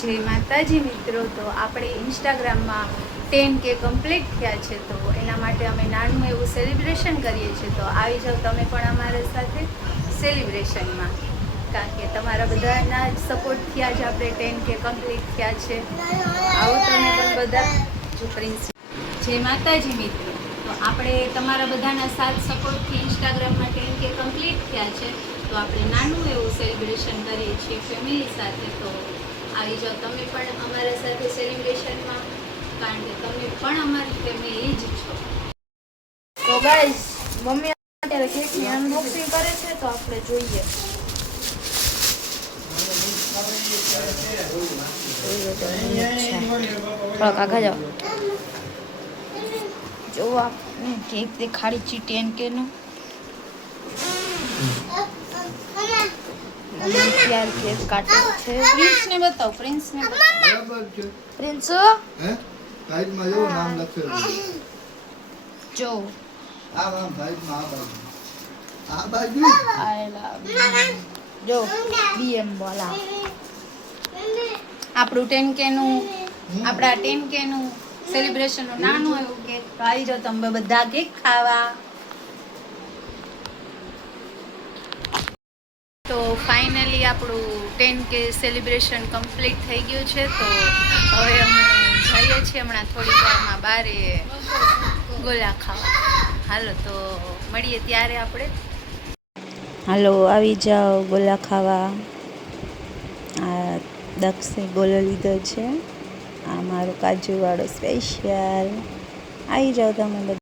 જય માતાજી મિત્રો. તો આપણે ઇન્સ્ટાગ્રામમાં 10K કમ્પ્લીટ થયા છે, તો એના માટે અમે નાનું એવું સેલિબ્રેશન કરીએ છીએ. તો આવી જાઓ તમે પણ અમારા સાથે સેલિબ્રેશનમાં, કારણ કે તમારા બધાના જ સપોર્ટથી જ આપણે 10K કમ્પ્લીટ થયા છે. આવો તમે પણ બધા. જો પ્રિન્સ જય માતાજી મિત્રો. તો આપણે તમારા બધાના સાથ સપોર્ટથી ઇન્સ્ટાગ્રામમાં 10K કમ્પ્લીટ થયા છે, તો આપણે નાનું એવું સેલિબ્રેશન કરીએ છીએ ફેમિલી સાથે. તો આવી જાઓ તમે પણ અમારા સાથે સેલિબ્રેશનમાં, કારણ કે તમે પણ અમારી ફેમિલી જ છો. તો ગાઈસ, મમ્મી અત્યારે કેકની અનબોક્સિંગ કરે છે, તો આપણે જોઈએ. થોડાક આગળ જાઓ. જો આપણે કેક દેખાડી છે 10K નો. મમ્મી ત્યાર કેક કાટે છે. પ્રિન્સને બતાવો, પ્રિન્સને બતાવો. બરાબર છે. પ્રિન્સ હે સાઈડમાં જો નામ લખેલું છે. જો આ નામ સાઈડમાં આ બાજુ આઈ લવ જો બીએમ બોલા. આપણું 10K નું, આપણા 10K નું સેલિબ્રેશનનું નાનું એવું કેક. તો આવી જાઓ તમે બધા કેક ખાવા. તો ફાઇનલી આપણું 10K સેલિબ્રેશન કમ્પ્લીટ થઈ ગયું છે. તો હવે અમે જઈએ છીએ હમણાં થોડી વારમાં બારે ગોલા ખાવા. હાલો તો મળીએ ત્યારે આપણે. હાલો આવી જાઓ ગોલા ખાવા. આ દક્ષે ગોલો લીધો છે. આ મારો કાજુવાળો સ્પેશિયલ. આવી જાઓ તમે બધા.